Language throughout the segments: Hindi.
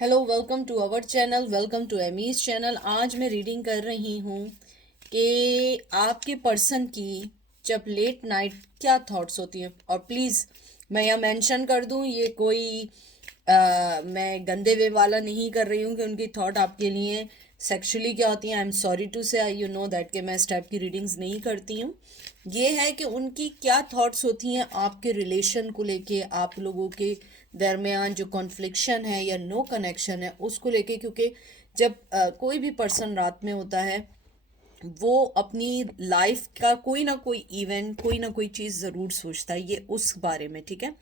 Hello, welcome to our channel, welcome to Amy's channel. आज मैं रीडिंग कर रही हूँ कि आपके पर्सन की जब लेट नाइट क्या थॉट्स होती हैं। और प्लीज़ मैं यहाँ मेंशन कर दूँ, ये कोई मैं गंदे वे वाला नहीं कर रही हूँ कि उनकी थॉट आपके लिए सेक्सुअली क्या होती हैं। आई एम सॉरी टू से, यू नो दैट कि मैं इस टाइप की रीडिंग्स नहीं करती हूँ। ये है कि उनकी क्या थॉट्स होती हैं आपके रिलेशन को लेके, आप लोगों के दरमियान जो कॉन्फ्लिक्शन है या नो कनेक्शन है उसको लेके। क्योंकि जब कोई भी पर्सन रात में होता है, वो अपनी लाइफ का कोई ना कोई इवेंट, कोई ना कोई चीज़ ज़रूर सोचता है, ये उस बारे में। ठीक है,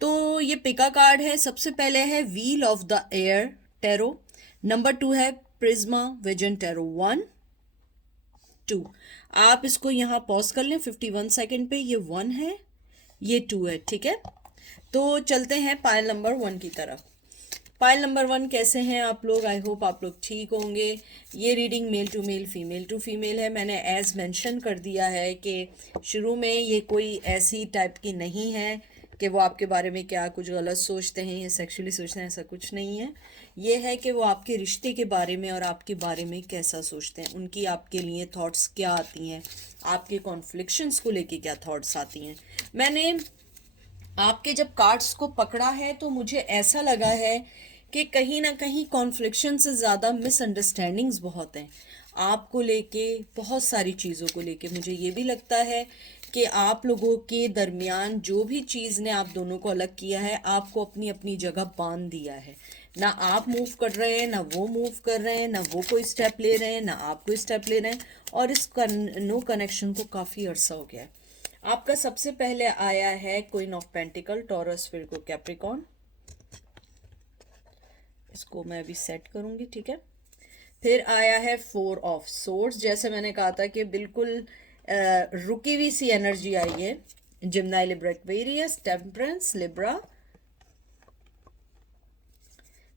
तो ये पिका कार्ड है। सबसे पहले है wheel of the air tarot. Number 2 है प्रिज्मा विजन टेरो 1, 2। आप इसको यहाँ पॉज कर लें 51 सेकेंड पे। ये 1 है, ये 2 है। ठीक है, तो चलते हैं पायल नंबर 1 की तरफ। पायल नंबर 1, कैसे हैं आप लोग? आई होप आप लोग ठीक होंगे। ये reading male to male, female to female है। मैंने एज मेंशन कर दिया है कि शुरू में ये कोई ऐसी टाइप की नहीं है कि वो आपके बारे में क्या कुछ गलत सोचते हैं या सेक्सुअली सोचते हैं, ऐसा कुछ नहीं है। ये है कि वो आपके रिश्ते के बारे में और आपके बारे में कैसा सोचते हैं, उनकी आपके लिए थॉट्स क्या आती हैं, आपके कॉन्फ्लिक्शंस को लेके क्या थॉट्स आती हैं। मैंने आपके जब कार्ड्स को पकड़ा है तो मुझे ऐसा लगा है कि कहीं ना कहीं कॉन्फ्लिक्शन से ज़्यादा मिसअंडरस्टैंडिंग्स बहुत हैं आपको लेके, बहुत सारी चीज़ों को लेके। मुझे ये भी लगता है कि आप लोगों के दरमियान जो भी चीज़ ने आप दोनों को अलग किया है, आपको अपनी अपनी जगह बांध दिया है। ना आप मूव कर रहे हैं, ना वो मूव कर रहे हैं, ना वो कोई स्टेप ले रहे हैं, ना आप कोई स्टेप ले रहे हैं। और इस नो कनेक्शन को काफ़ी अरसा हो गया है। आपका सबसे पहले आया है queen of pentacle, Taurus, Virgo, Capricorn. इसको मैं अभी सेट करूंगी। ठीक है, फिर आया है 4 ऑफ सोर्ड्स। जैसे मैंने कहा था कि बिल्कुल रुकी हुई सी एनर्जी आई है। Gemini, Libra, Aquarius, temperance, Libra.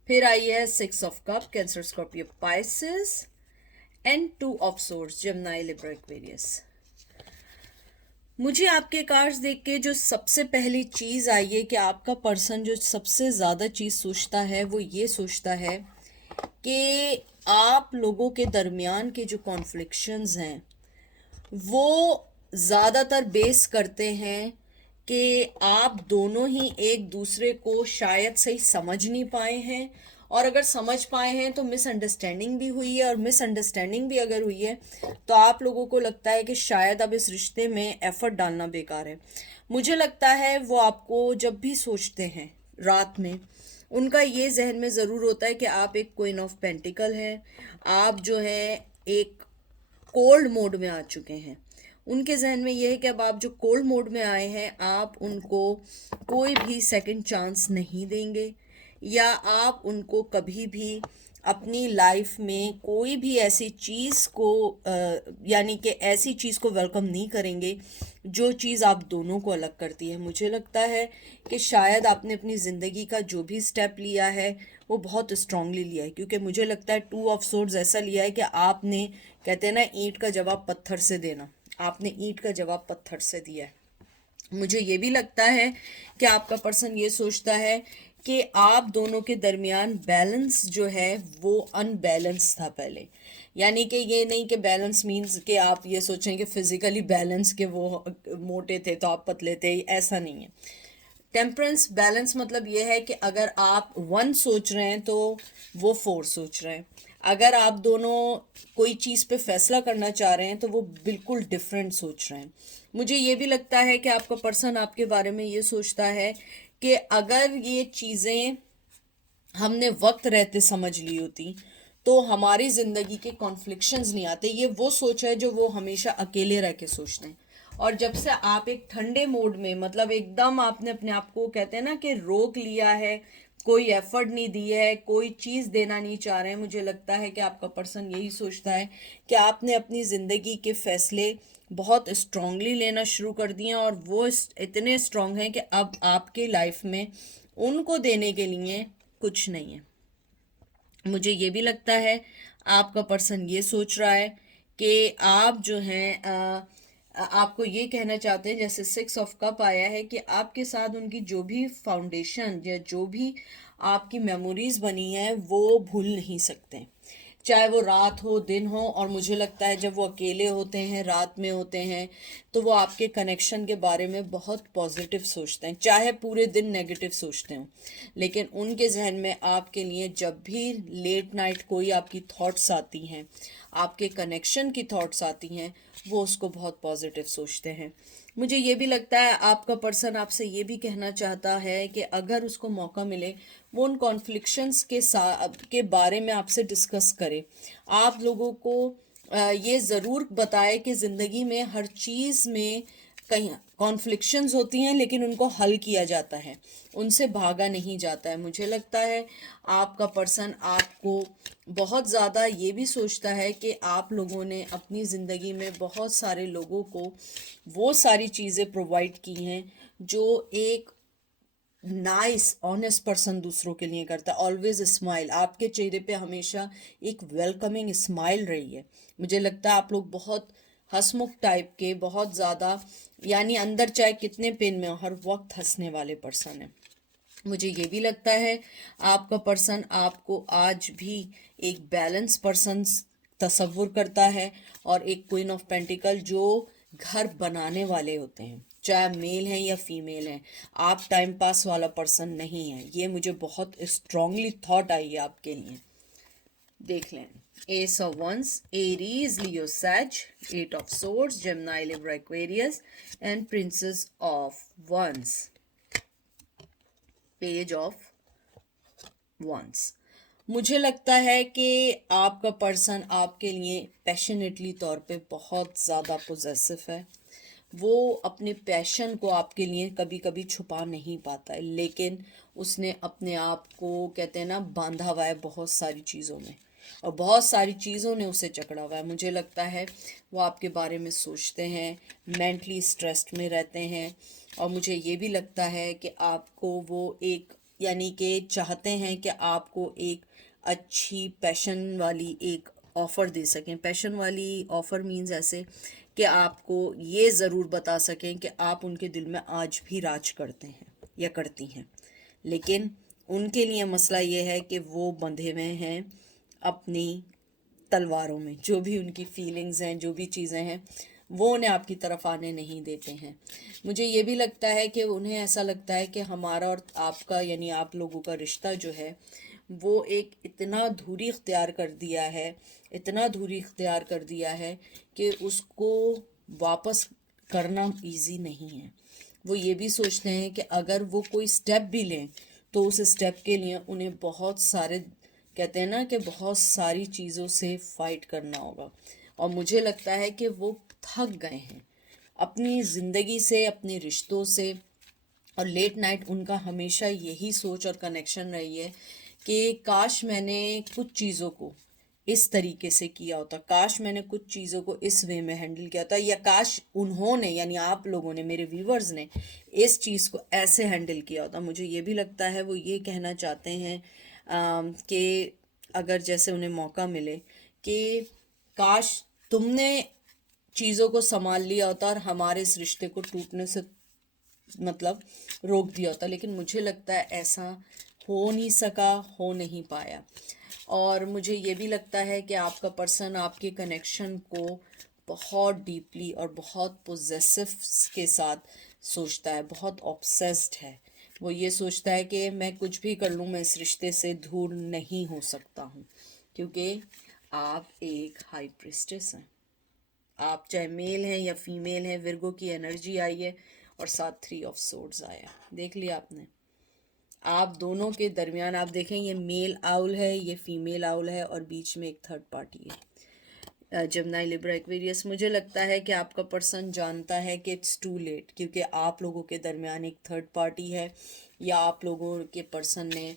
फिर आई है 6 of cup, Cancer, Scorpio, Pisces. And 2 of swords, Gemini, Libra, Aquarius. मुझे आपके कार्ड्स देख के जो सबसे पहली चीज़ आई है कि आपका पर्सन जो सबसे ज़्यादा चीज़ सोचता है वो ये सोचता है कि आप लोगों के दरमियान के जो कॉन्फ्लिक्शंस हैं वो ज़्यादातर बेस करते हैं कि आप दोनों ही एक दूसरे को शायद सही समझ नहीं पाए हैं। और अगर समझ पाए हैं तो मिसअंडरस्टैंडिंग भी हुई है, और मिसअंडरस्टैंडिंग भी अगर हुई है तो आप लोगों को लगता है कि शायद अब इस रिश्ते में एफर्ट डालना बेकार है। मुझे लगता है वो आपको जब भी सोचते हैं रात में, उनका ये जहन में ज़रूर होता है कि आप एक क्वीन ऑफ पेंटिकल है, आप जो है एक कोल्ड मोड में आ चुके हैं। उनके जहन में यह है कि अब आप जो कोल्ड मोड में आए हैं, आप उनको कोई भी सेकंड चांस नहीं देंगे, या आप उनको कभी भी अपनी लाइफ में कोई भी ऐसी चीज़ को यानी कि ऐसी चीज़ को वेलकम नहीं करेंगे जो चीज़ आप दोनों को अलग करती है। मुझे लगता है कि शायद आपने अपनी ज़िंदगी का जो भी स्टेप लिया है वो बहुत स्ट्रांगली लिया है, क्योंकि मुझे लगता है 2 ऑफ सोर्ड्स ऐसा लिया है कि आपने, कहते हैं ना, ईंट का जवाब पत्थर से देना, आपने ईंट का जवाब पत्थर से दिया है। मुझे ये भी लगता है कि आपका पर्सन ये सोचता है कि आप दोनों के दरमियान बैलेंस जो है वो अनबैलेंस था पहले। यानी कि ये नहीं कि बैलेंस मीन्स कि आप ये सोचें कि फिजिकली बैलेंस के वो मोटे थे तो आप पतले थे, ऐसा नहीं है। टेम्परेंस बैलेंस मतलब ये है कि अगर आप 1 सोच रहे हैं तो वो 4 सोच रहे हैं। अगर आप दोनों कोई चीज़ पे फैसला करना चाह रहे हैं तो वो बिल्कुल डिफरेंट सोच रहे हैं। मुझे ये भी लगता है कि आपका पर्सन आपके बारे में ये सोचता है कि अगर ये चीज़ें हमने वक्त रहते समझ ली होती तो हमारी ज़िंदगी के कॉन्फ्लिक्शंस नहीं आते। ये वो सोच है जो वो हमेशा अकेले रह के सोचते हैं। और जब से आप एक ठंडे मोड में, मतलब एकदम आपने अपने आप को, कहते हैं ना, कि रोक लिया है, कोई एफर्ट नहीं दी है, कोई चीज़ देना नहीं चाह रहे हैं, मुझे लगता है कि आपका पर्सन यही सोचता है कि आपने अपनी ज़िंदगी के फैसले बहुत स्ट्रांगली लेना शुरू कर दिए हैं, और वो इतने स्ट्रांग हैं कि अब आपके लाइफ में उनको देने के लिए कुछ नहीं है। मुझे ये भी लगता है आपका पर्सन ये सोच रहा है कि आप जो हैं आपको ये कहना चाहते हैं, जैसे 6 ऑफ कप आया है, कि आपके साथ उनकी जो भी फाउंडेशन या जो भी आपकी मेमोरीज बनी हैं वो भूल नहीं सकते, चाहे वो रात हो दिन हो। और मुझे लगता है जब वो अकेले होते हैं, रात में होते हैं, तो वो आपके कनेक्शन के बारे में बहुत पॉजिटिव सोचते हैं, चाहे पूरे दिन नेगेटिव सोचते हों, लेकिन उनके जहन में आपके लिए जब भी लेट नाइट कोई आपकी थॉट्स आती हैं, आपके कनेक्शन की थॉट्स आती हैं, वो उसको बहुत पॉजिटिव सोचते हैं। मुझे ये भी लगता है आपका पर्सन आपसे ये भी कहना चाहता है कि अगर उसको मौका मिले वो उन कॉन्फ्लिक्शंस के बारे में आपसे डिस्कस करे। आप लोगों को ये ज़रूर बताए कि ज़िंदगी में हर चीज़ में कहीं कॉन्फ्लिक्शंस होती हैं, लेकिन उनको हल किया जाता है, उनसे भागा नहीं जाता है। मुझे लगता है आपका पर्सन आपको बहुत ज़्यादा ये भी सोचता है कि आप लोगों ने अपनी ज़िंदगी में बहुत सारे लोगों को वो सारी चीज़ें प्रोवाइड की हैं जो एक नाइस ऑनेस्ट पर्सन दूसरों के लिए करता है। ऑलवेज स्माइल, आपके चेहरे पे हमेशा एक वेलकमिंग स्माइल रही है। मुझे लगता है आप लोग बहुत हंसमुख टाइप के, बहुत ज़्यादा, यानी अंदर चाहे कितने पेन में हो, हर वक्त हंसने वाले पर्सन है। मुझे ये भी लगता है आपका पर्सन आपको आज भी एक बैलेंस पर्सन तसव्वुर करता है, और एक क्वीन ऑफ पेंटिकल जो घर बनाने वाले होते हैं, चाहे मेल हैं या फीमेल हैं। आप टाइम पास वाला पर्सन नहीं है, ये मुझे बहुत स्ट्रांगली थॉट आई है आपके लिए। देख लें, ace of wands, Aries, Leo, Sag, eight of swords, Gemini, Libra, Aquarius and princess of wands, page of wands. मुझे लगता है कि आपका पर्सन आपके लिए पैशनेटली तौर पे बहुत ज़्यादा पोजेसिव है। वो अपने पैशन को आपके लिए कभी कभी छुपा नहीं पाता है, लेकिन उसने अपने आप को, कहते हैं ना, बांधा हुआ है बहुत सारी चीज़ों में, और बहुत सारी चीज़ों ने उसे जकड़ा हुआ है। मुझे लगता है वो आपके बारे में सोचते हैं, मेंटली स्ट्रेस्ड में रहते हैं, और मुझे ये भी लगता है कि आपको वो एक, यानी कि चाहते हैं कि आपको एक अच्छी पैशन वाली एक ऑफ़र दे सकें। पैशन वाली ऑफ़र मीन्स ऐसे कि आपको ये ज़रूर बता सकें कि आप उनके दिल में आज भी राज करते हैं या करती हैं, लेकिन उनके लिए मसला ये है कि वो बंधे हुए हैं अपनी तलवारों में। जो भी उनकी फीलिंग्स हैं, जो भी चीज़ें हैं, वो उन्हें आपकी तरफ आने नहीं देते हैं। मुझे ये भी लगता है कि उन्हें ऐसा लगता है कि हमारा और आपका, यानी आप लोगों का रिश्ता जो है, वो एक इतना दूरी इख्तियार कर दिया है, इतना दूरी इख्तियार कर दिया है कि उसको वापस करना इजी नहीं है। वो ये भी सोचते हैं कि अगर वो कोई स्टेप भी लें तो उस स्टेप के लिए उन्हें बहुत सारे, कहते हैं ना, कि बहुत सारी चीज़ों से फाइट करना होगा। और मुझे लगता है कि वो थक गए हैं अपनी ज़िंदगी से, अपने रिश्तों से। और लेट नाइट उनका हमेशा यही सोच और कनेक्शन रही है कि काश मैंने कुछ चीज़ों को इस तरीके से किया होता, काश मैंने कुछ चीज़ों को इस वे में हैंडल किया होता, या काश उन्होंने, यानी आप लोगों ने, मेरे व्यूवर्स ने, इस चीज़ को ऐसे हैंडल किया होता। मुझे ये भी लगता है वो ये कहना चाहते हैं कि अगर जैसे उन्हें मौका मिले कि काश तुमने चीज़ों को संभाल लिया होता और हमारे इस रिश्ते को टूटने से मतलब रोक दिया होता, लेकिन मुझे लगता है ऐसा हो नहीं सका, हो नहीं पाया। और मुझे ये भी लगता है कि आपका पर्सन आपके कनेक्शन को बहुत डीपली और बहुत पोजेसिव के साथ सोचता है, बहुत ऑब्सेस्ड है। वो ये सोचता है कि मैं कुछ भी कर लूँ, मैं इस रिश्ते से दूर नहीं हो सकता हूँ, क्योंकि आप एक हाई प्रिस्टेस हैं। आप चाहे मेल हैं या फीमेल हैं, विर्गो की एनर्जी आई है और साथ 3 ऑफ सोर्ड्स आया। देख लिया आपने, आप दोनों के दरमियान आप देखें, ये मेल आउल है, ये फीमेल आउल है, और बीच में एक थर्ड पार्टी है, जेमिनी, लिब्रा, एक्वेरियस। मुझे लगता है कि आपका पर्सन जानता है कि इट्स टू लेट, क्योंकि आप लोगों के दरमियान एक थर्ड पार्टी है, या आप लोगों के पर्सन ने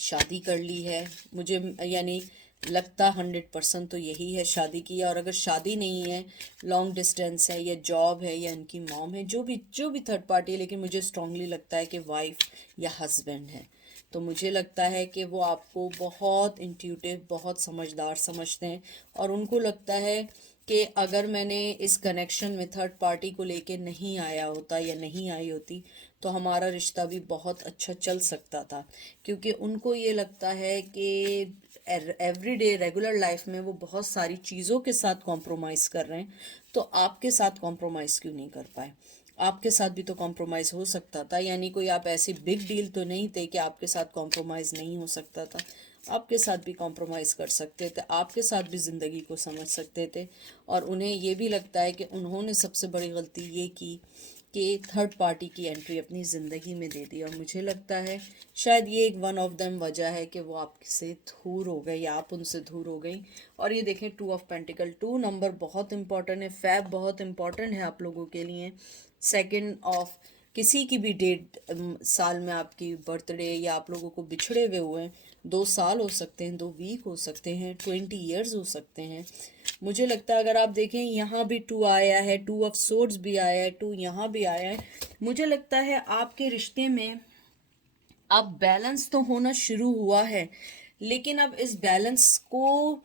शादी कर ली है। मुझे यानी लगता 100% तो यही है, शादी की है। और अगर शादी नहीं है, लॉन्ग डिस्टेंस है, या जॉब है, या उनकी मॉम है, जो भी थर्ड पार्टी है, लेकिन मुझे स्ट्रांगली लगता है कि वाइफ या हस्बैंड है। तो मुझे लगता है कि वो आपको बहुत इंट्यूटिव, बहुत समझदार समझते हैं, और उनको लगता है कि अगर मैंने इस कनेक्शन में थर्ड पार्टी को लेके नहीं आया होता या नहीं आई होती, तो हमारा रिश्ता भी बहुत अच्छा चल सकता था, क्योंकि उनको ये लगता है कि एवरीडे रेगुलर लाइफ में वो बहुत सारी चीज़ों के साथ कॉम्प्रोमाइज़ कर रहे हैं, तो आपके साथ कॉम्प्रोमाइज़ क्यों नहीं कर पाए? आपके साथ भी तो कॉम्प्रोमाइज़ हो सकता था, यानी कोई आप ऐसी बिग डील तो नहीं थे कि आपके साथ कॉम्प्रोमाइज़ नहीं हो सकता था। आपके साथ भी कॉम्प्रोमाइज़ कर सकते थे, आपके साथ भी ज़िंदगी को समझ सकते थे। और उन्हें ये भी लगता है कि उन्होंने सबसे बड़ी गलती ये की कि थर्ड पार्टी की एंट्री अपनी ज़िंदगी में दे दी। और मुझे लगता है शायद ये एक वन ऑफ देम वजह है कि वो आपसे दूर हो गए या आप उनसे दूर हो गई। और ये देखें, 2 ऑफ पेंटिकल, 2 नंबर बहुत इंपॉर्टेंट है, फैब बहुत इंपॉर्टेंट है आप लोगों के लिए। सेकंड ऑफ किसी की भी डेट, साल में आपकी बर्थडे या आप लोगों को बिछड़े हुए हुए हैं, 2 साल हो सकते हैं, 2 वीक हो सकते हैं, 20 ईयर्स हो सकते हैं। मुझे लगता है अगर आप देखें यहाँ भी 2 आया है, 2 ऑफ सोर्ड्स भी आया है, 2 यहाँ भी आया है। मुझे लगता है आपके रिश्ते में अब बैलेंस तो होना शुरू हुआ है, लेकिन अब इस बैलेंस को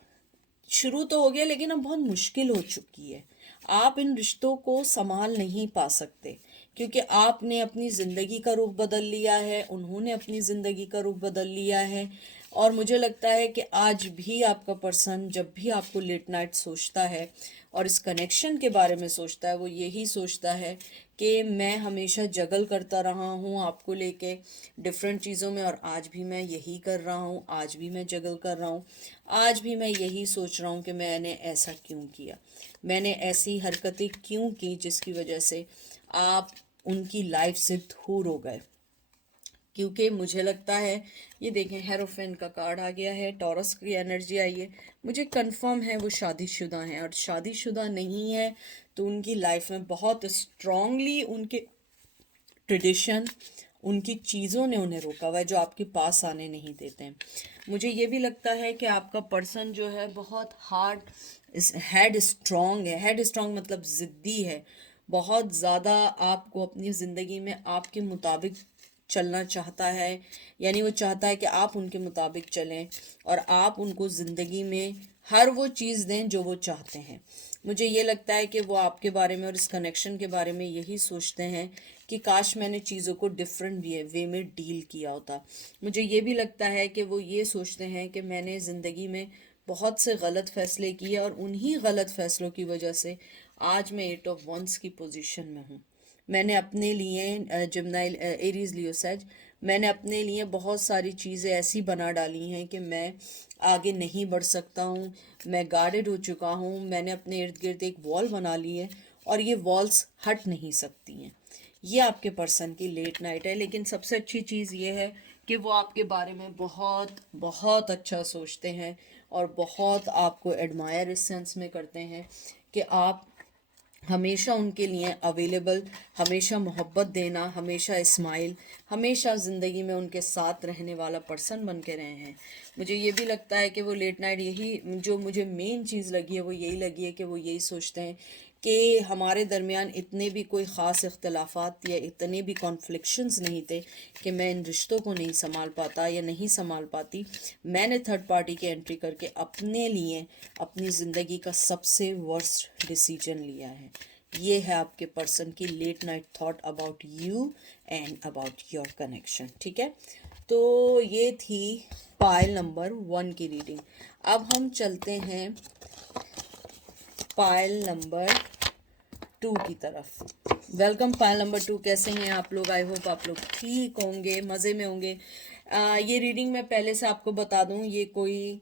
शुरू तो हो गया, लेकिन अब बहुत मुश्किल हो चुकी है। आप इन रिश्तों को संभाल नहीं पा सकते, क्योंकि आपने अपनी ज़िंदगी का रुख बदल लिया है, उन्होंने अपनी ज़िंदगी का रुख बदल लिया है। और मुझे लगता है कि आज भी आपका पर्सन जब भी आपको लेट नाइट सोचता है और इस कनेक्शन के बारे में सोचता है, वो यही सोचता है कि मैं हमेशा जगल करता रहा हूँ आपको लेके डिफरेंट चीज़ों में, और आज भी मैं यही कर रहा हूँ, आज भी मैं जगल कर रहा हूँ, आज भी मैं यही सोच रहा हूँ कि मैंने ऐसा क्यों किया, मैंने ऐसी हरकतें क्यों की जिसकी वजह से आप उनकी लाइफ से दूर हो गए। क्योंकि मुझे लगता है, ये देखें, हेरोफेन का कार्ड आ गया है, टॉरस की एनर्जी आई है। मुझे कंफर्म है वो शादीशुदा हैं, और शादीशुदा नहीं है तो उनकी लाइफ में बहुत स्ट्रांगली उनके ट्रेडिशन, उनकी चीज़ों ने उन्हें रोका हुआ है जो आपके पास आने नहीं देते हैं। मुझे ये भी लगता है कि आपका पर्सन जो है बहुत हार्ड, हेड स्ट्रांग है। हेड स्ट्रांग मतलब ज़िद्दी है, बहुत ज़्यादा आपको अपनी ज़िंदगी में आपके मुताबिक चलना चाहता है। यानी वो चाहता है कि आप उनके मुताबिक चलें और आप उनको ज़िंदगी में हर वो चीज़ दें जो वो चाहते हैं। मुझे ये लगता है कि वो आपके बारे में और इस कनेक्शन के बारे में यही सोचते हैं कि काश मैंने चीज़ों को डिफरेंट वे में डील किया होता। मुझे ये भी लगता है कि वो ये सोचते हैं कि मैंने ज़िंदगी में बहुत से गलत फ़ैसले किए और उन्हीं गलत फ़ैसलों की वजह से आज मैं 8 ऑफ वंस की पोजीशन में हूँ। मैंने अपने लिए जिम्नाइल एरीज लियो सेज, मैंने अपने लिए बहुत सारी चीज़ें ऐसी बना डाली हैं कि मैं आगे नहीं बढ़ सकता हूँ, मैं गार्डेड हो चुका हूँ, मैंने अपने इर्द गिर्द एक वॉल बना ली है और ये वॉल्स हट नहीं सकती हैं। ये आपके पर्सन की लेट नाइट है, लेकिन सबसे अच्छी चीज़ ये है कि वो आपके बारे में बहुत बहुत अच्छा सोचते हैं और बहुत आपको एडमायर इस सेंस में करते हैं कि आप हमेशा उनके लिए अवेलेबल, हमेशा मोहब्बत देना, हमेशा स्माइल, हमेशा ज़िंदगी में उनके साथ रहने वाला पर्सन बन के रहे हैं। मुझे ये भी लगता है कि वो लेट नाइट, यही जो मुझे मेन चीज़ लगी है वो यही लगी है कि वो यही सोचते हैं कि हमारे दरमियान इतने भी कोई ख़ास इख्तलाफात या इतने भी कॉन्फ्लिक्शंस नहीं थे कि मैं इन रिश्तों को नहीं संभाल पाता या नहीं संभाल पाती। मैंने थर्ड पार्टी की एंट्री करके अपने लिए अपनी ज़िंदगी का सबसे वर्स्ट डिसीजन लिया है। ये है आपके पर्सन की late night thought about you and about your connection. ठीक है, तो ये थी पाइल नंबर 1 की रीडिंग। अब हम चलते हैं पाइल नंबर 2 की तरफ। वेलकम पाइल नंबर 2, कैसे हैं आप लोग? आई होप आप लोग ठीक होंगे, मज़े में होंगे। ये रीडिंग मैं पहले से आपको बता दूं, ये कोई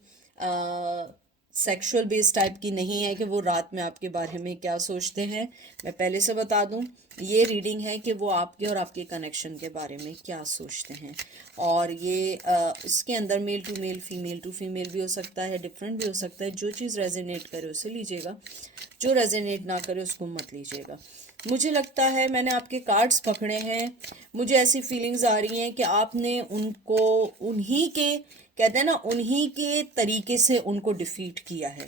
सेक्सुअल बेस्ड टाइप की नहीं है कि वो रात में आपके बारे में क्या सोचते हैं। मैं पहले से बता दूं, ये रीडिंग है कि वो आपके और आपके कनेक्शन के बारे में क्या सोचते हैं। और ये इसके अंदर मेल टू फीमेल भी हो सकता है, डिफरेंट भी हो सकता है। जो चीज़ रेजोनेट करे उसे लीजिएगा, जो रेजोनेट ना करे उसको मत लीजिएगा। मुझे लगता है मैंने आपके कार्ड्स पकड़े हैं, मुझे ऐसी फीलिंग्स आ रही हैं कि आपने उनको उन्हीं के, कहते हैं ना, उन्हीं के तरीके से उनको डिफीट किया है।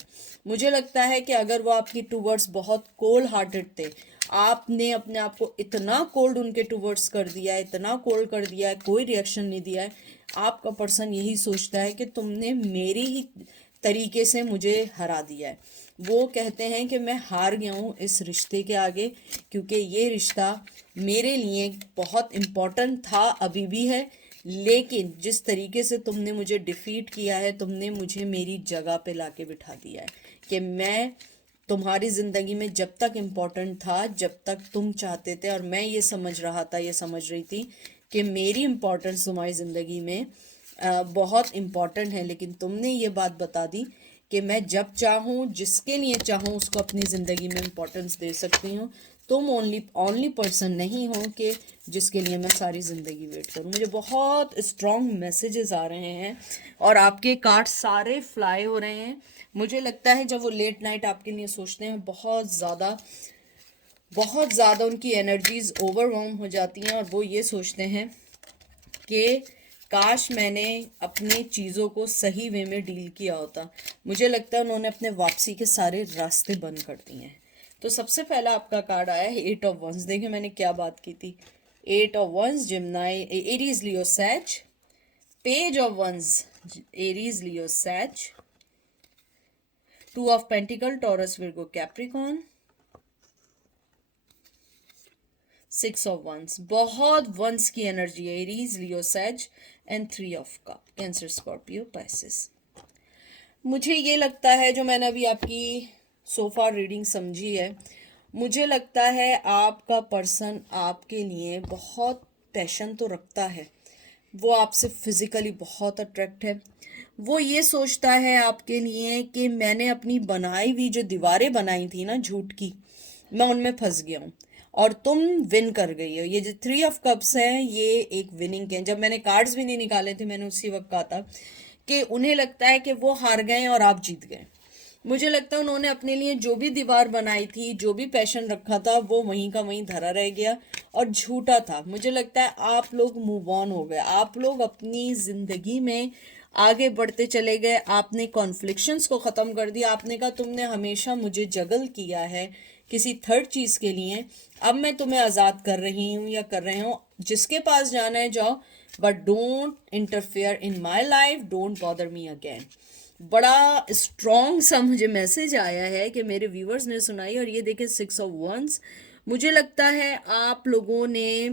मुझे लगता है कि अगर वो आपकी टूवर्ड्स बहुत कोल्ड हार्टेड थे, आपने अपने आप को इतना कोल्ड उनके टूवर्ड्स कर दिया है, इतना कोल्ड कर दिया है, कोई रिएक्शन नहीं दिया है। आपका पर्सन यही सोचता है कि तुमने मेरी ही तरीके से मुझे हरा दिया है। वो कहते हैं कि मैं हार गया हूँ इस रिश्ते के आगे, क्योंकि ये रिश्ता मेरे लिए बहुत इम्पोर्टेंट था, अभी भी है, लेकिन जिस तरीके से तुमने मुझे डिफीट किया है, तुमने मुझे मेरी जगह पे लाके बिठा दिया है कि मैं तुम्हारी ज़िंदगी में जब तक इम्पोर्टेंट था, जब तक तुम चाहते थे, और मैं ये समझ रहा था, ये समझ रही थी कि मेरी इम्पोर्टेंस तुम्हारी ज़िंदगी में बहुत इम्पोर्टेंट है, लेकिन तुमने ये बात बता दी कि मैं जब चाहूँ, जिसके लिए चाहूँ, उसको अपनी ज़िंदगी में इम्पोर्टेंस दे सकती हूँ। तुम ओनली पर्सन नहीं हो कि जिसके लिए मैं सारी ज़िंदगी वेट करूँ। मुझे बहुत स्ट्रॉन्ग मैसेजेस आ रहे हैं और आपके कार्ड सारे फ्लाई हो रहे हैं। मुझे लगता है जब वो लेट नाइट आपके लिए सोचते हैं, बहुत ज़्यादा उनकी एनर्जीज ओवरवेल्म हो जाती हैं और वो ये सोचते हैं कि काश मैंने अपनी चीज़ों को सही वे में डील किया होता। मुझे लगता है उन्होंने अपने वापसी के सारे रास्ते बंद कर दिए हैं। तो सबसे पहला आपका कार्ड आया है 8 ऑफ वंस। देखिए मैंने क्या बात की थी। 8 of wands, Gemini, Aries, Leo, Sag. Page of wands, Aries, Leo, Sag. 2 of pentacle, Taurus, Virgo, Capricorn. 6 of wands, बहुत वंस की एनर्जी है, Aries, Leo, Sag. And 3 of cup, Cancer, Scorpio, Pisces. मुझे ये लगता है, जो मैंने अभी आपकी सोफा रीडिंग समझी है, मुझे लगता है आपका पर्सन आपके लिए बहुत पैशन तो रखता है, वो आपसे फिजिकली बहुत अट्रैक्ट है। वो ये सोचता है आपके लिए कि मैंने अपनी बनाई हुई जो दीवारें बनाई थी ना झूठ की, मैं उनमें फंस गया हूँ और तुम विन कर गई हो। ये जो 3 ऑफ कप्स हैं, ये एक विनिंग के हैं। जब मैंने कार्ड्स भी नहीं निकाले थे, मैंने उसी वक्त कहा था कि उन्हें लगता है कि वो हार गए और आप जीत गए। मुझे लगता है उन्होंने अपने लिए जो भी दीवार बनाई थी, जो भी पैशन रखा था, वो वहीं का वहीं धरा रह गया और झूठा था। मुझे लगता है आप लोग मूव ऑन हो गए, आप लोग अपनी जिंदगी में आगे बढ़ते चले गए। आपने कॉन्फ्लिक्शंस को ख़त्म कर दिया। आपने कहा तुमने हमेशा मुझे जगल किया है किसी थर्ड चीज़ के लिए, अब मैं तुम्हें आज़ाद कर रही हूँ या कर रहे हूँ, जिसके पास जाना है जाओ, but don't interfere in my life, don't bother me again. बड़ा स्ट्रॉन्ग सा मुझे मैसेज आया है कि मेरे व्यूवर्स ने सुनाई। और ये देखें 6 ऑफ वंस, मुझे लगता है आप लोगों ने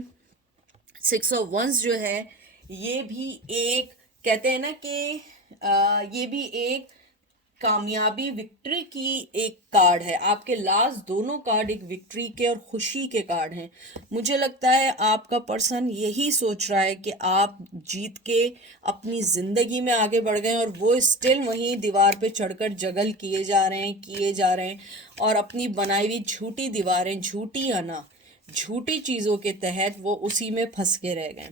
6 ऑफ वंस जो है, ये भी एक, कहते हैं ना कि ये भी एक कामयाबी, विक्ट्री की एक कार्ड है। आपके लास्ट दोनों कार्ड एक विक्ट्री के और खुशी के कार्ड हैं। मुझे लगता है आपका पर्सन यही सोच रहा है कि आप जीत के अपनी जिंदगी में आगे बढ़ गए और वो स्टिल वहीं दीवार पे चढ़कर जगल किए जा रहे हैं और अपनी बनाई हुई झूठी दीवारें, झूठी अना, झूठी चीज़ों के तहत वो उसी में फंस के रह गए।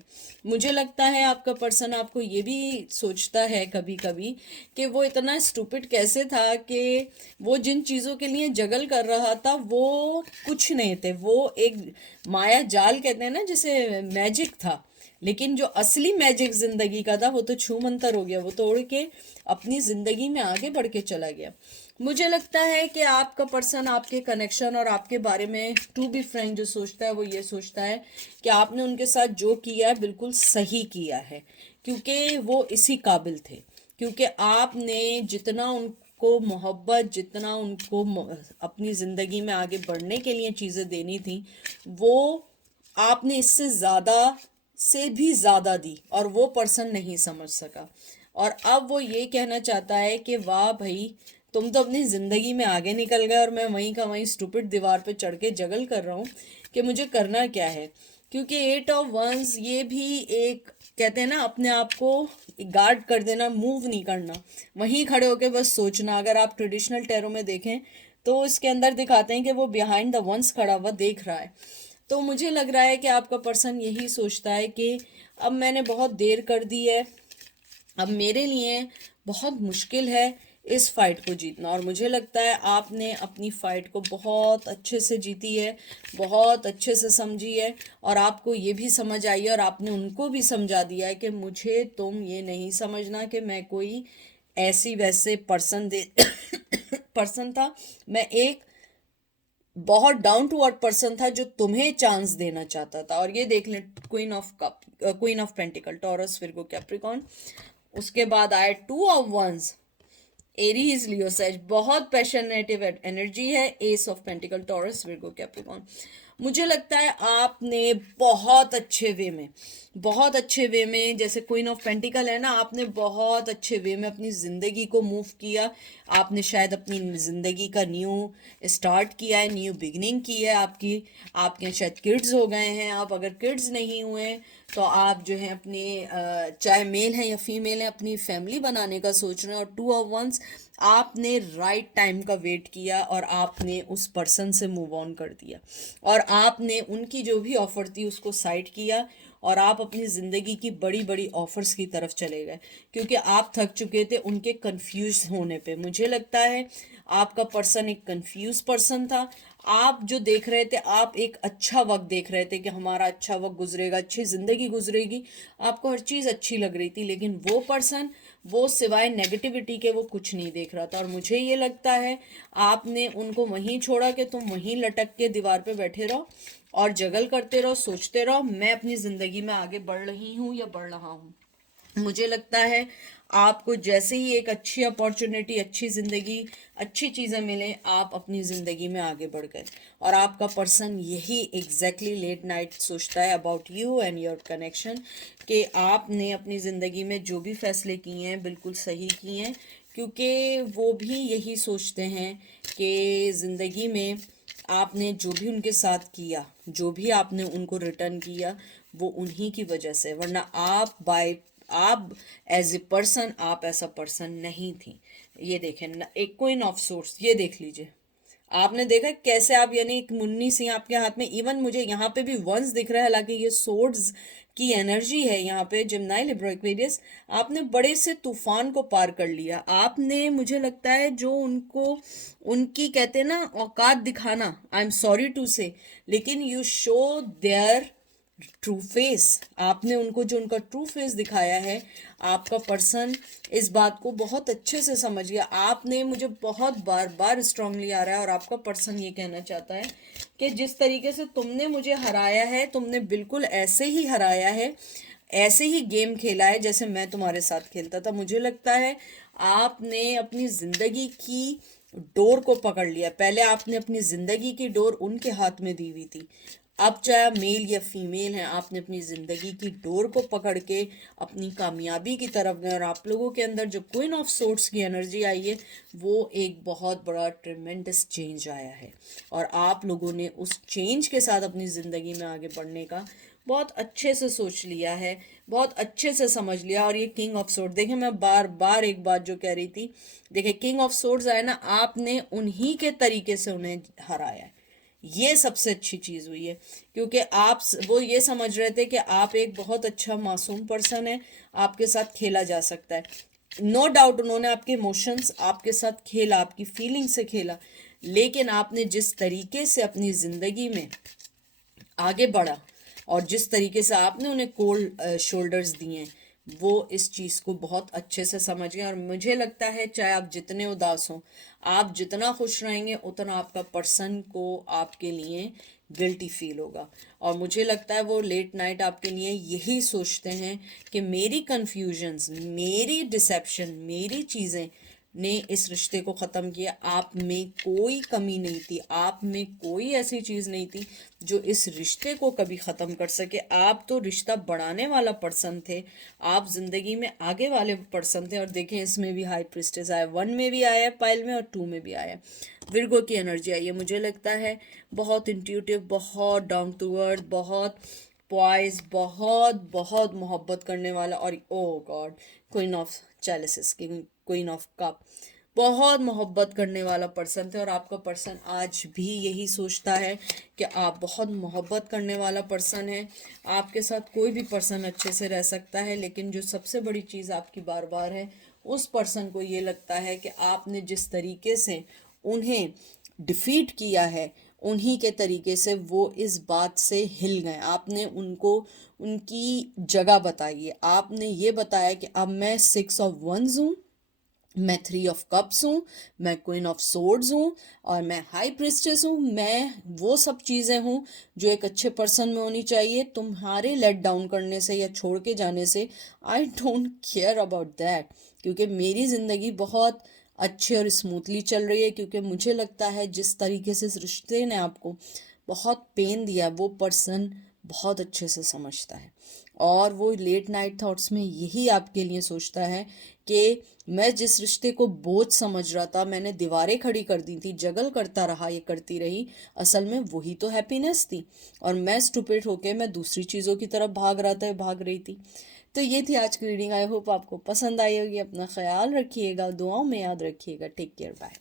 मुझे लगता है आपका पर्सन आपको ये भी सोचता है कभी कभी कि वो इतना स्टूपिड कैसे था कि वो जिन चीज़ों के लिए जगल कर रहा था वो कुछ नहीं थे, वो एक माया जाल कहते हैं ना, जिसे मैजिक था। लेकिन जो असली मैजिक जिंदगी का था वो तो छू मंतर हो गया, वो तोड़ के अपनी जिंदगी में आगे बढ़ के चला गया। मुझे लगता है कि आपका पर्सन आपके कनेक्शन और आपके बारे में, टू बी फ्रैंक, जो सोचता है वो ये सोचता है कि आपने उनके साथ जो किया है बिल्कुल सही किया है, क्योंकि वो इसी काबिल थे। क्योंकि आपने जितना उनको मोहब्बत, जितना उनको अपनी ज़िंदगी में आगे बढ़ने के लिए चीज़ें देनी थी, वो आपने इससे ज़्यादा से भी ज़्यादा दी और वो पर्सन नहीं समझ सका। और अब वो ये कहना चाहता है कि वाह भाई, तुम तो अपनी ज़िंदगी में आगे निकल गए और मैं वहीं का वहीं स्टूपिड दीवार पे चढ़ के जगल कर रहा हूँ कि मुझे करना क्या है। क्योंकि 8 ऑफ वंस ये भी एक, कहते हैं ना, अपने आप को गार्ड कर देना, मूव नहीं करना, वहीं खड़े होके बस सोचना। अगर आप ट्रेडिशनल टैरो में देखें तो इसके अंदर दिखाते हैं कि वो बिहाइंड द वंस खड़ा हुआ देख रहा है। तो मुझे लग रहा है कि आपका पर्सन यही सोचता है कि अब मैंने बहुत देर कर दी है, अब मेरे लिए बहुत मुश्किल है इस फाइट को जीतना। और मुझे लगता है आपने अपनी फाइट को बहुत अच्छे से जीती है, बहुत अच्छे से समझी है, और आपको ये भी समझ आई है और आपने उनको भी समझा दिया है कि मुझे तुम ये नहीं समझना कि मैं कोई ऐसी वैसे पर्सन था। मैं एक बहुत डाउन टू अर्थ पर्सन था जो तुम्हें चांस देना चाहता था। और ये देख लें, queen of pentacle, Taurus, Virgo, Capricorn. उसके बाद आए 2 of wands, Aries Leo says, बहुत पैशनेटिव एनर्जी है। Ace of pentacle Taurus Virgo Capricorn. मुझे लगता है आपने बहुत अच्छे वे में जैसे क्वीन ऑफ पेंटिकल है ना, आपने बहुत अच्छे वे में अपनी ज़िंदगी को मूव किया। आपने शायद अपनी ज़िंदगी का न्यू स्टार्ट किया है, न्यू बिगनिंग की है आपकी। आपके शायद किड्स हो गए हैं। आप अगर किड्स नहीं हुए तो आप जो है अपने चाहे मेल है या फीमेल है, अपनी फैमिली बनाने का सोच रहे हैं। और टू ऑफ वंस, आपने राइट टाइम का वेट किया और आपने उस पर्सन से मूव ऑन कर दिया, और आपने उनकी जो भी ऑफर थी उसको साइड किया, और आप अपनी ज़िंदगी की बड़ी बड़ी ऑफर्स की तरफ चले गए, क्योंकि आप थक चुके थे उनके कंफ्यूज होने पे। मुझे लगता है आपका पर्सन एक कंफ्यूज पर्सन था। आप जो देख रहे थे, आप एक अच्छा वक्त देख रहे थे कि हमारा अच्छा वक्त गुजरेगा, अच्छी ज़िंदगी गुजरेगी, आपको हर चीज़ अच्छी लग रही थी। लेकिन वो पर्सन, वो सिवाय नेगेटिविटी के वो कुछ नहीं देख रहा था। और मुझे ये लगता है आपने उनको वहीं छोड़ा कि तुम वहीं लटक के दीवार पे बैठे रहो और जगल करते रहो, सोचते रहो मैं अपनी ज़िंदगी में आगे बढ़ रही हूँ या बढ़ रहा हूँ। मुझे लगता है आपको जैसे ही एक अच्छी अपॉर्चुनिटी, अच्छी ज़िंदगी, अच्छी चीज़ें मिले, आप अपनी ज़िंदगी में आगे बढ़ गए। और आपका पर्सन यही एग्जैक्टली लेट नाइट सोचता है about you and your connection, कि आपने अपनी ज़िंदगी में जो भी फैसले किए हैं बिल्कुल सही किए हैं, क्योंकि वो भी यही सोचते हैं कि ज़िंदगी में आपने जो भी उनके साथ किया, जो भी आपने उनको रिटर्न किया, वो उन्हीं की वजह से। वरना आप एज ए पर्सन, आप ऐसा पर्सन नहीं थी। ये देखें न, एक क्वीन ऑफ सोर्स, ये देख लीजिए। आपने देखा कैसे आप, यानी एक मुन्नी सी आपके हाथ में, इवन मुझे यहाँ पे भी वंस दिख रहा है, हालांकि ये सोर्ड्स की एनर्जी है यहाँ पे जेमिनी लिब्रा एक्वेरियस। आपने बड़े से तूफान को पार कर लिया। आपने, मुझे लगता है, जो उनको, उनकी कहते हैं ना औकात दिखाना, आई एम सॉरी टू से, लेकिन you show their true face. आपने उनको जो उनका ट्रू फेस दिखाया है, आपका पर्सन इस बात को बहुत अच्छे से समझ गया। आपने, मुझे बहुत बार बार स्ट्रांगली आ रहा है, और आपका पर्सन ये कहना चाहता है कि जिस तरीके से तुमने मुझे हराया है, तुमने बिल्कुल ऐसे ही हराया है, ऐसे ही गेम खेला है जैसे मैं तुम्हारे साथ खेलता था। मुझे लगता है आपने अपनी ज़िंदगी की डोर को पकड़ लिया। पहले आपने अपनी ज़िंदगी की डोर उनके हाथ में दी हुई थी, अब चाहे मेल या फीमेल हैं, आपने अपनी ज़िंदगी की डोर को पकड़ के अपनी कामयाबी की तरफ गए। और आप लोगों के अंदर जो क्वीन ऑफ सोर्ड्स की एनर्जी आई है, वो एक बहुत बड़ा ट्रिमेंडस चेंज आया है, और आप लोगों ने उस चेंज के साथ अपनी ज़िंदगी में आगे बढ़ने का बहुत अच्छे से सोच लिया है, बहुत अच्छे से समझ लिया। और ये किंग ऑफ सोर्ड, देखिए मैं बार बार एक बात जो कह रही थी, देखिए किंग ऑफ सोर्ड्स आए ना, आपने उन्हीं के तरीके से उन्हें हराया है। ये सबसे अच्छी चीज़ हुई है, क्योंकि आप, वो ये समझ रहे थे कि आप एक बहुत अच्छा मासूम पर्सन है, आपके साथ खेला जा सकता है। नो डाउट उन्होंने आपके इमोशंस, आपके साथ खेला, आपकी फीलिंग से खेला, लेकिन आपने जिस तरीके से अपनी ज़िंदगी में आगे बढ़ा, और जिस तरीके से आपने उन्हें कोल्ड शोल्डर्स दिए हैं, वो इस चीज़ को बहुत अच्छे से समझ गए। और मुझे लगता है चाहे आप जितने उदास हों, आप जितना खुश रहेंगे, उतना आपका पर्सन को आपके लिए गिल्टी फील होगा। और मुझे लगता है वो लेट नाइट आपके लिए यही सोचते हैं कि मेरी कन्फ्यूजन्स, मेरी डिसेप्शन, मेरी चीज़ें ने इस रिश्ते को ख़त्म किया। आप में कोई कमी नहीं थी, आप में कोई ऐसी चीज़ नहीं थी जो इस रिश्ते को कभी ख़त्म कर सके। आप तो रिश्ता बढ़ाने वाला पर्सन थे, आप ज़िंदगी में आगे वाले पर्सन थे। और देखें इसमें भी हाई प्रिस्टेस आया, 1 में भी आया पाइल में, और 2 में भी आया। विर्गो की एनर्जी आई है। मुझे लगता है बहुत इंट्यूटिव, बहुत डाउन टू अर्थ, बहुत पॉइज, बहुत बहुत मोहब्बत करने वाला। और ओ गॉड, क्वीन ऑफ चैलिसेस की क्वीन ऑफ कप, बहुत मोहब्बत करने वाला पर्सन थे। और आपका पर्सन आज भी यही सोचता है कि आप बहुत मोहब्बत करने वाला पर्सन है। आपके साथ कोई भी पर्सन अच्छे से रह सकता है, लेकिन जो सबसे बड़ी चीज़ आपकी बार बार है, उस पर्सन को ये लगता है कि आपने जिस तरीके से उन्हें डिफीट किया है, उन्हीं के तरीके से वो इस बात से हिल गए। आपने उनको उनकी जगह बताई है। आपने ये बताया कि अब मैं 6 ऑफ वंस हूँ, मैं 3 ऑफ कप्स हूँ, मैं क्वीन ऑफ सोर्ड्स हूँ, और मैं हाई प्रिस्टेस हूँ। मैं वो सब चीज़ें हूँ जो एक अच्छे पर्सन में होनी चाहिए। तुम्हारे लेट डाउन करने से या छोड़ के जाने से I don't care about that, क्योंकि मेरी ज़िंदगी बहुत अच्छे और स्मूथली चल रही है, क्योंकि मुझे लगता है जिस तरीके से इस रिश्ते ने आपको बहुत पेन दिया वो पर्सन बहुत अच्छे से समझता है, और वो लेट नाइट थॉट्स में यही आपके लिए सोचता है कि मैं जिस रिश्ते को बोझ समझ रहा था, मैंने दीवारें खड़ी कर दी थी, जगल करता रहा, ये करती रही, असल में वही तो हैप्पीनेस थी, और मैं स्टूपिड होके मैं दूसरी चीज़ों की तरफ भाग रहा था, भाग रही थी। तो ये थी आज की रीडिंग। आई होप आपको पसंद आई होगी। अपना ख्याल रखिएगा, दुआओं में याद रखिएगा। Take care, bye.